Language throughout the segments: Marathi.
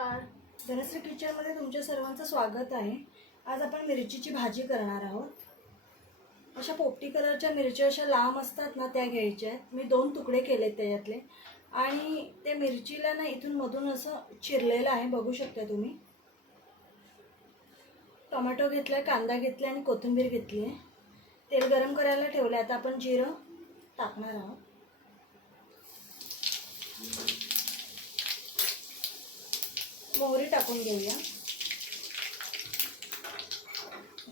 नमस्कार. धनश्री किचनमध्ये तुमच्या सर्वांचं स्वागत आहे. आज आपण मिरचीची भाजी करणार आहोत. अशा पोपटी कलरच्या मिरच्या अशा लांब असतात ना त्या घ्यायच्या आहेत. मी दोन तुकडे केलेत त्याच्यातले. आणि त्या मिरचीला ना इथून मधून असं चिरलेलं आहे बघू शकता तुम्ही. टोमॅटो घेतला आहे कांदा घेतला आणि कोथिंबीर घेतली आहे. तेल गरम करायला ठेवलं आता आपण जिरं टाकणार आहोत. मोहरी टाकून घेऊया.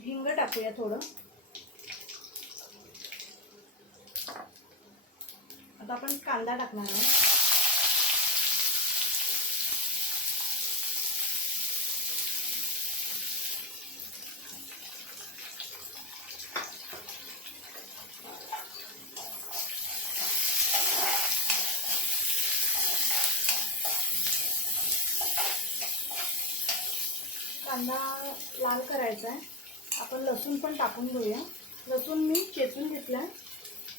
हिंग टाकूया थोडं. आता आपण कांदा टाकणार आहोत. कांदा लाल करायचा आहे. आपण लसूण पण टाकून घेऊया. लसूण मी चेचून घेतला आहे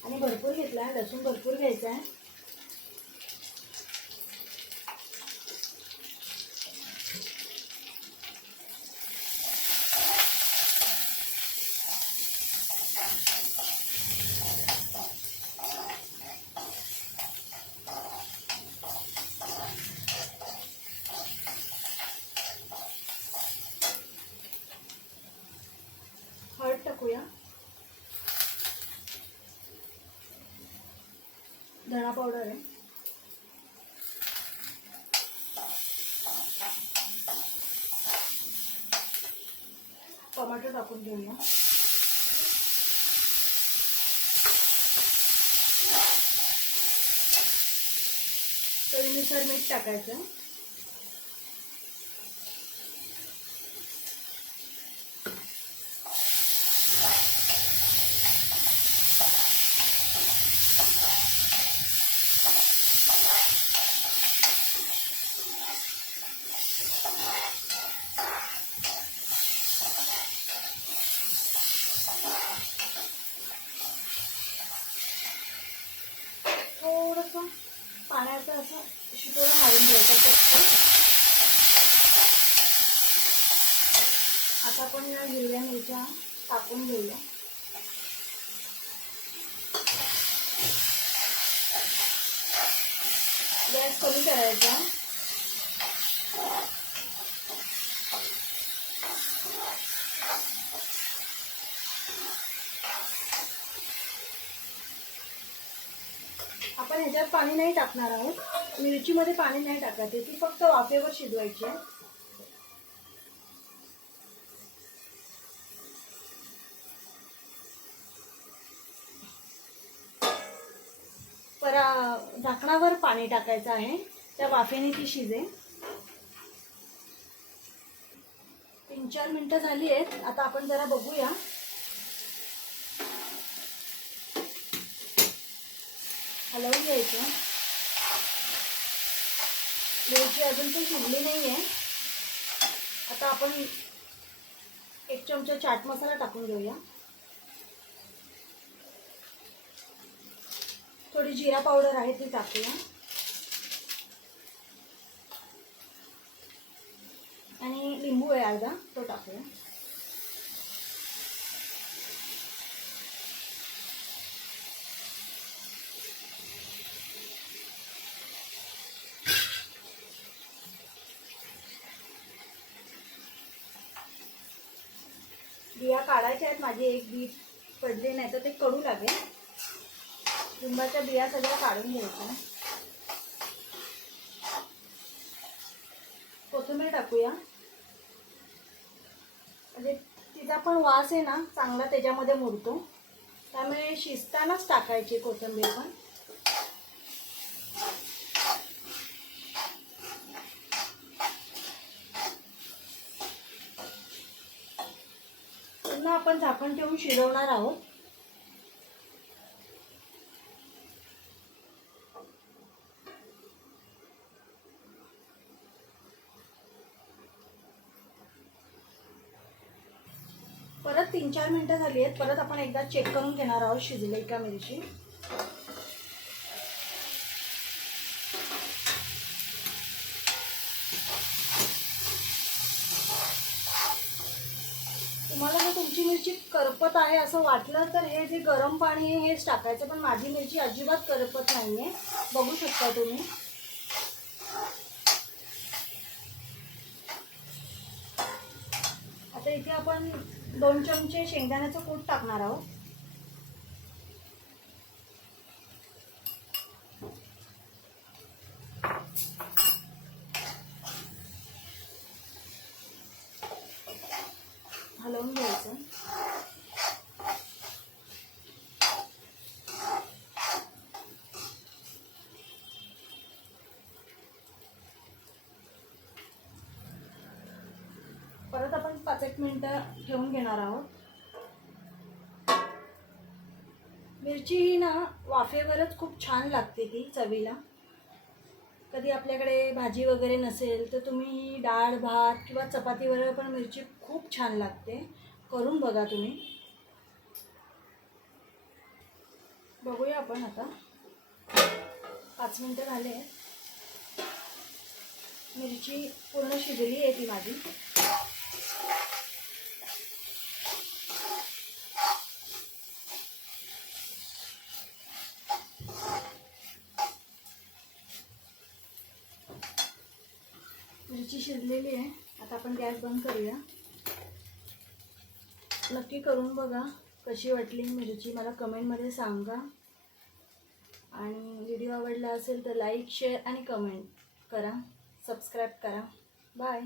आणि भरपूर घेतला आहे लसूण भरपूर घ्यायचा आहे हळद टाकूया धणा पावडर आहे टोमॅटो टाकून घेऊया चवीनुसार मीठ टाकायचं. शिटोळा मारून घ्यायचा फक्त आता आपण या हिरव्या मिरच्या टाकून घेऊया. गॅस कमी करायचा. आपण ह्याच्यात पाणी नाही टाकणार आहोत. मिरचीमध्ये पाणी नाही टाकायचे ती फक्त वाफेवर शिजवायची आहे. परा झाकणावर पाणी टाकायचं आहे. त्या वाफेने ती शिजेल. तीन चार मिनटं झाली आहेत. आता आपण जरा बघूया. हलवून घ्यायचं. मिरची अजून पण शिजली नाही आहे आता आपण एक चमचा चाट मसाला टाकून घेऊया. थोडी जिरा पावडर आहे ती टाकूया. आणि लिंबू आहे अर्धा तो टाकूया. बिया काढायच्या आहेत माझे एक बी पडले नाही तर ते कडू लागेल. लिंबाच्या बिया सगळ्या काढून घ्यायच्या. कोथिंबीर टाकूया. म्हणजे तिचा पण वास आहे ना चांगला त्याच्यामध्ये मुरतो. त्यामुळे शिजतानाच टाकायची कोथिंबीर पण. आपण झाकण ठेवून शिजवणार आहोत. परत तीन चार मिनटं झाली आहेत. परत आपण एकदा चेक करून घेणार आहोत शिजले का मिरची. तुमची मिरची करपत आहे असं वाटलं तर हे जे गरम पाणी आहे हेच टाकायचं पण माझी मिरची अजिबात करपत नाही आहे बघू शकता तुम्ही. आता इथे आपण दोन चमचे शेंगदाण्याचं कूट टाकणार आहोत हलवून घ्यायचं परत आपण पाच एक मिनटं ठेवून घेणार आहोत. मिरची ही ना वाफेवरच खूप छान लागते ती चवीला. कधी आपल्याकडे भाजी वगैरे नसेल तर तुम्ही डाळ भात किंवा चपातीवर पण मिरची खूप छान लागते. करून बघा तुम्ही. बघूया आपण आता. पाच मिनटं झाले मिरची पूर्ण शिजली आहे ती माझी. मिरची शिजलेली आहे. आता आपण गॅस बंद करूया. नक्की करून बघा कशी वाटली मिरची. मला कमेंटमध्ये सांगा. आणि व्हिडिओ आवडला असेल तर लाईक शेअर आणि कमेंट करा. सबस्क्राईब करा. बाय.